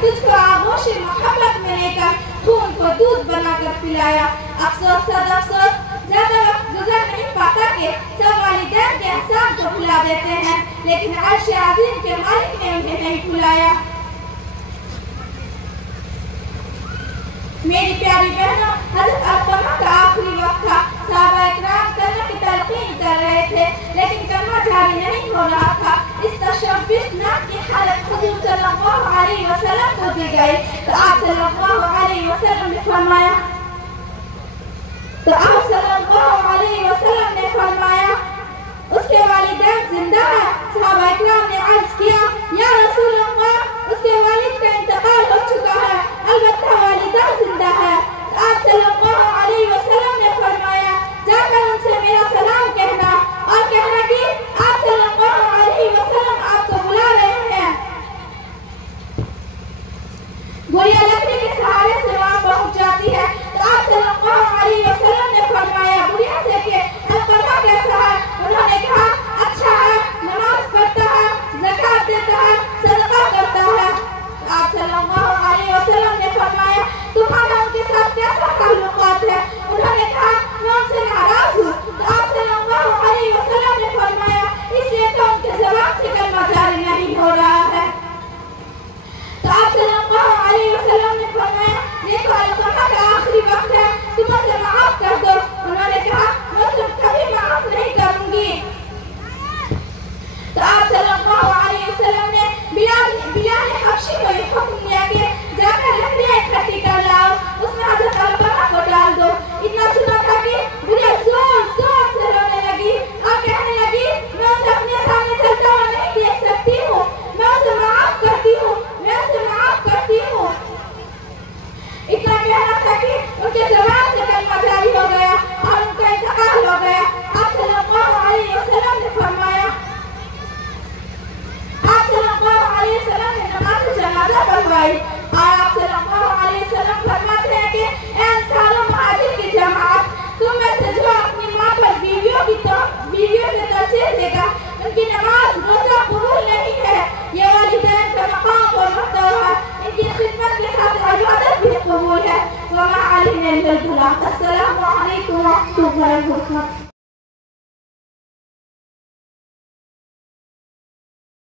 تجھ کو آغوش محبت میں لے کر خون کو دودھ بنا کر پلایا۔ افسوس صد افسوس، زیادہ وقت گزر نہیں پاتا کہ سب والدین کے احسان کو بھلا دیتے ہیں، لیکن عرش عظیم کے مالک نے انہیں نہیں بھلایا۔ میری پیاری بہنوں، حضرت علقمہ کا آخری وقت تھا۔ صحابہ اکرام کلمہ کی تلقین کر رہے تھے، لیکن کلمہ جاری نہیں ہو رہا تھا۔ اس تشویشناک کی حالت حضور صلی اللہ علیہ وسلم کو دی گئی تو آپ صلی اللہ علیہ وسلم نے فرمایا اس کے والدین زندہ ہیں۔ صحابہ اکرام نے عرض کیا، یا رسول اللہ، اس کے والد کا انتقال ہو چکا ہے، البتہ والدہ زندہ ہے۔ آپ صلی اللہ علیہ وسلم نے فرمایا، جا کر ان سے میرا سلام کہنا اور کہنا کہ آپ صلی اللہ علیہ وسلم آپ کو بلا رہے ہیں۔ گڑیا لکڑی کے سہارے سے وہاں پہنچ جاتی ہے تو آپ صلی اللہ علیہ وسلم نے فرمایا گڑیا سے کہ علقمہ کیسا ہے؟ انہوں نے کہا، اچھا ہے، نماز پڑھتا ہے، زکوٰۃ دیتا ہے، صدقہ کرتا ہے۔ آپ صلی اللہ علیہ وسلم نے فرمایا، تمہارا ان کے ساتھ کیسا تعلقات ہے؟ انہوں نے کہا، میں ان سے ناراض ہوں۔ تو آپ صلی اللہ علیہ وسلم نے فرمایا، اس لیے تو ان کے زبان سے کلمہ جاری نہیں ہو رہا ہے۔ تو آپ صلی اللہ علیہ وسلم نے فرمایا، دیکھو علقمہ کا آخری وقت ہے، تم اسے معاف کر دو۔ انہوں نے کہا، میں اسے کبھی معاف نہیں کروں گی۔ تو آپ صلی اللہ علیہ وسلم نے بلال حبشی کو یہ حکم دیا کہ جا کر لکڑیاں اکٹھی کر لاؤ، اس میں حضرت علقمہ کو ڈال دو۔ اتنا سنا تھا کہ بڑھیا زور زور سے رونے لگی اور کہنے لگی، میں اسے اپنے سامنے چلتا ہوا نہیں دیکھ سکتی ہوں، میں اسے معاف کرتی ہوں، میں اسے معاف کرتی ہوں۔ اتنا کہنا تھا کہ ان کے زبان سے کلمہ جاری ہو گیا اور ان کا انتقال ہو گیا۔ آپ صلی اللہ علیہ وسلم نے فرمایا، آپ صلی اللہ علیہ وسلم نے نماز جنازہ پڑھوائی اور آپ صلی اللہ علیہ وسلم فرماتے ہیں کہ اے انصار و مہاجر کی جماعت، تم میں سے جو اپنی ماں پر بیویوں کے ترجیح دے گا، ان کی نماز روزہ قبول نہیں ہے۔ یہ والدین کا مقام اور مرتبہ ہے، ان کی خدمت کے ساتھ عبادت بھی قبول ہے۔ وما علینا الا البلاغ۔ السلام علیکم ورحمۃ اللہ وبرکاتہ۔